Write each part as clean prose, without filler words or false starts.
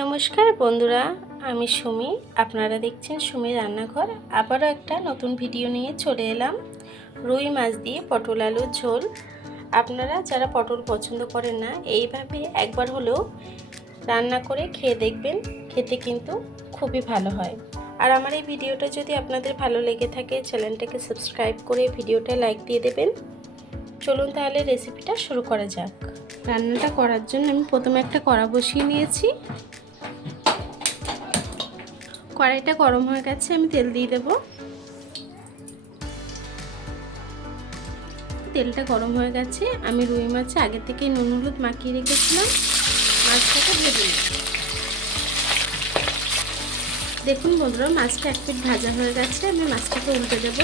নমস্কার বন্ধুরা, আমি সুমি। আপনারা দেখছেন সুমি রান্নাঘর। আবারও একটা নতুন ভিডিও নিয়ে চলে এলাম। রুই মাছ দিয়ে পটল আলুর ঝোল। আপনারা যারা পটল পছন্দ করেন না, এইভাবে একবার হলেও রান্না করে খেয়ে দেখবেন, খেতে কিন্তু খুবই ভালো হয়। আর আমার এই ভিডিওটা যদি আপনাদের ভালো লেগে থাকে, চ্যানেলটাকে সাবস্ক্রাইব করে ভিডিওটা লাইক দিয়ে দেবেন। চলুন তাহলে রেসিপিটা শুরু করা যাক। রান্নাটা করার জন্য আমি প্রথমে একটা কড়া বসিয়ে নিয়েছি। কড়াইটা গরম হয়ে গেছে, আমি তেল দিয়ে দেব। তেলটা গরম হয়ে গেছে, আমি রুই মাছে আগে থেকে নুন হলুদ মাখিয়ে রেখেছিলাম, মাছটাকে ভেজে নেব। দেখুন বন্ধুরা, মাছটা এক পিঠ ভাজা হয়ে গেছে, আমি মাছটাকে উল্টে দেব।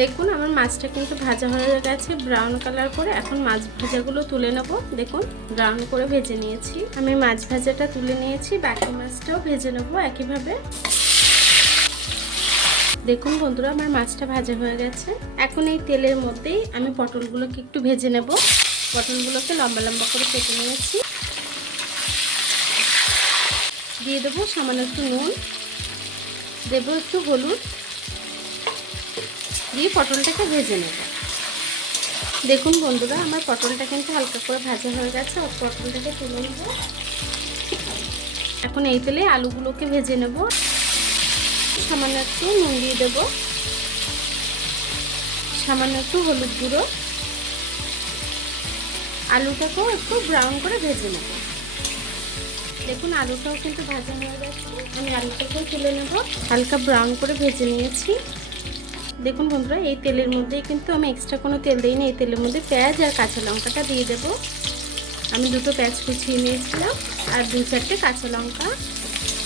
দেখুন আমার মাছটা কিন্তু ভাজা হয়ে গেছে ব্রাউন কালার করে। এখন মাছ ভাজাগুলো তুলে নেব। দেখুন ব্রাউন করে ভেজে নিয়েছি, আমি মাছ ভাজাটা তুলে নিয়েছি, বাকি মাছটাও ভেজে নেব একইভাবে। দেখুন বন্ধুরা, আমার মাছটা ভাজা হয়ে গেছে। এখন এই তেলের মধ্যেই আমি পটলগুলোকে একটু ভেজে নেব। পটলগুলোকে লম্বা লম্বা করে কেটে নিয়েছি। দিয়ে দেবো সামান্য একটু নুন, দেবো একটু হলুদ, দিয়ে পটলটাকে ভেজে নেব। দেখুন বন্ধুরা, আমার পটলটা কিন্তু হালকা করে ভাজা হয়ে গেছে। পটলটাকে তুলে নেব। এখন এই তেলে আলুগুলোকে ভেজে নেব। সামান্য একটু নুন দিয়ে দেবো, সামান্য একটু হলুদ গুঁড়ো। আলুটাকেও একটু ব্রাউন করে ভেজে নেব। দেখুন আলুটাও কিন্তু ভাজা হয়ে গেছে, আমি আলুটাকেও তুলে নেব। হালকা ব্রাউন করে ভেজে নিয়েছি। দেখুন বন্ধুরা, এই তেলের মধ্যেই কিন্তু আমি এক্সট্রা কোনো তেল দিইনি। এই তেলের মধ্যে পেঁয়াজ আর কাঁচা লঙ্কাটা দিয়ে দেব। আমি দুটো পেঁয়াজ কুচিয়ে নিয়েছিলাম আর 2-4টে কাঁচা লঙ্কা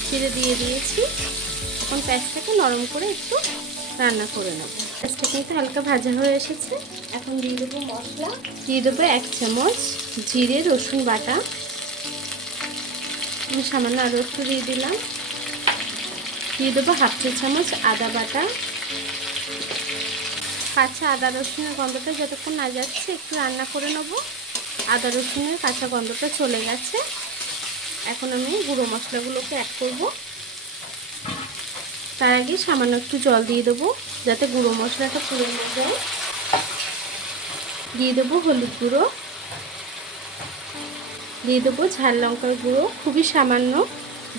চিড়ে দিয়ে দিয়েছি। এখন পেঁয়াজটাকে নরম করে একটু রান্না করে নেব। পেঁয়াজটা কিন্তু হালকা ভাজা হয়ে এসেছে। এখন দিয়ে দেবো মশলা। দিয়ে দেবো 1 চামচ জিরে রসুন বাটা। আমি সামান্য আরও একটু দিয়ে দিলাম। দিয়ে দেবো 1/2 চা চামচ আদা বাটা। কাঁচা আদা রসুনের গন্ধটা যতক্ষণ না যাচ্ছে একটু রান্না করে নেব। আদা রসুনের কাঁচা গন্ধটা চলে গেছে। এখন আমি গুঁড়ো মশলাগুলোকে অ্যাড করব। তার আগে সামান্য একটু জল দিয়ে দেবো, যাতে গুঁড়ো মশলাটা পুড়ে না যায়। দিয়ে দেবো হলুদ গুঁড়ো, দিয়ে দেবো ঝাল লঙ্কার গুঁড়ো, খুবই সামান্য।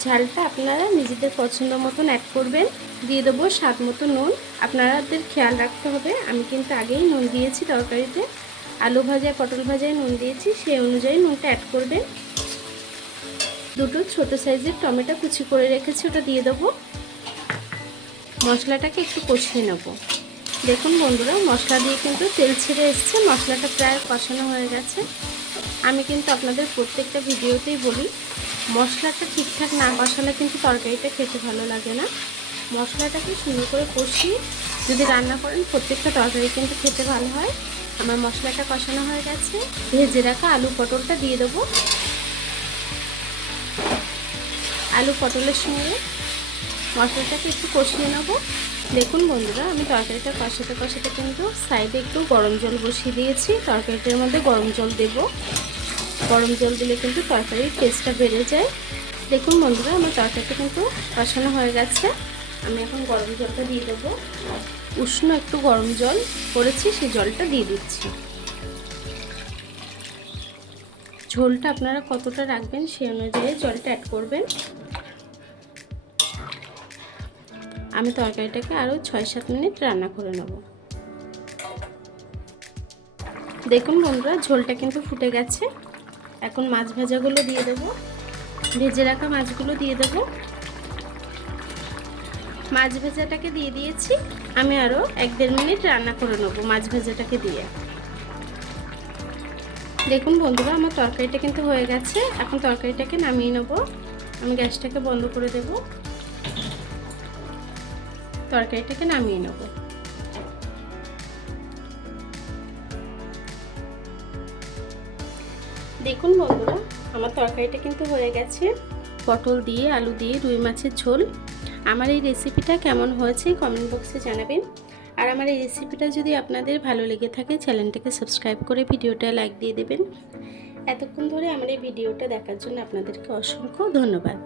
ঝালটা আপনারা নিজেদের পছন্দ মতন অ্যাড করবেন। দিয়ে দেবো স্বাদ মতো নুন। আপনাদের খেয়াল রাখতে হবে, আমি কিন্তু আগেই নুন দিয়েছি তরকারিতে, আলু ভাজায় পটল ভাজায় নুন দিয়েছি, সেই অনুযায়ী নুনটা অ্যাড করবেন। দুটো ছোট সাইজের টমেটো কুচি করে রেখেছি, ওটা দিয়ে দেবো। মশলাটাকে একটু কষিয়ে নেব। দেখুন বন্ধুরা, মশলা দিয়ে কিন্তু তেল ছেড়ে এসছে, মশলাটা প্রায় কষানো হয়ে গেছে। আমি কিন্তু আপনাদের প্রত্যেকটা ভিডিওতেই বলি, মশলাটা ঠিকঠাক না কষালে কিন্তু তরকারিটা খেতে ভালো লাগে না। মশলাটাকে সুন্দর করে কষিয়ে যদি রান্না করেন, প্রত্যেকটা তরকারি কিন্তু খেতে ভালো হয়। আমার মশলাটা কষানো হয়ে গেছে। ভেজে রাখা আলু পটলটা দিয়ে দেবো। আলু পটলের সঙ্গে মশলাটাকে একটু কষিয়ে নেব। দেখুন বন্ধুরা, আমি তরকারিটা কষাতে কষাতে কিন্তু সাইডে একটু গরম জল বসিয়ে দিয়েছি। তরকারিটার মধ্যে গরম জল দেব। গরম জল দিলে কিন্তু তরকারির টেস্টটা বেড়ে যায়। দেখুন বন্ধুরা, আমার তরকারিটা কিন্তু কষানো হয়ে গেছে। আমি এখন গরম জলটা দিয়ে দেবো। উষ্ণ একটু গরম জল করেছি, সেই জলটা দিয়ে দিচ্ছি। ঝোলটা আপনারা কতটা রাখবেন সেই অনুযায়ী জলটা অ্যাড করবেন। আমি তরকারিটাকে আরও 6-7 মিনিট রান্না করে নেব। দেখুন বন্ধুরা, ঝোলটা কিন্তু ফুটে গেছে। এখন মাছ ভাজাগুলো দিয়ে দেবো। ভেজে রাখা মাছগুলো দিয়ে দেবো। মাছ ভাজাটাকে দিয়ে দিয়েছি। আমি আরও 1-1.5 মিনিট রান্না করে নেব মাছ ভাজাটাকে দিয়ে। দেখুন বন্ধুরা, আমার তরকারিটা কিন্তু হয়ে গেছে। এখন তরকারিটাকে নামিয়ে নেব। আমি গ্যাসটাকে বন্ধ করে দেব। তরকারিটাকে নামিয়ে নেব। দেখুন বন্ধুরা, আমার তরকারিটা কিন্তু হয়ে গেছে। পটল দিয়ে আলু দিয়ে রুই মাছের ঝোল। আমার এই রেসিপিটা কেমন হয়েছে কমেন্ট বক্সে জানাবেন। আর আমার এই রেসিপিটা যদি আপনাদের ভালো লেগে থাকে চ্যানেলটাকে সাবস্ক্রাইব করে ভিডিওটা লাইক দিয়ে দেবেন। এতক্ষণ ধরে আমার এই ভিডিওটা দেখার জন্য আপনাদেরকে অসংখ্য ধন্যবাদ।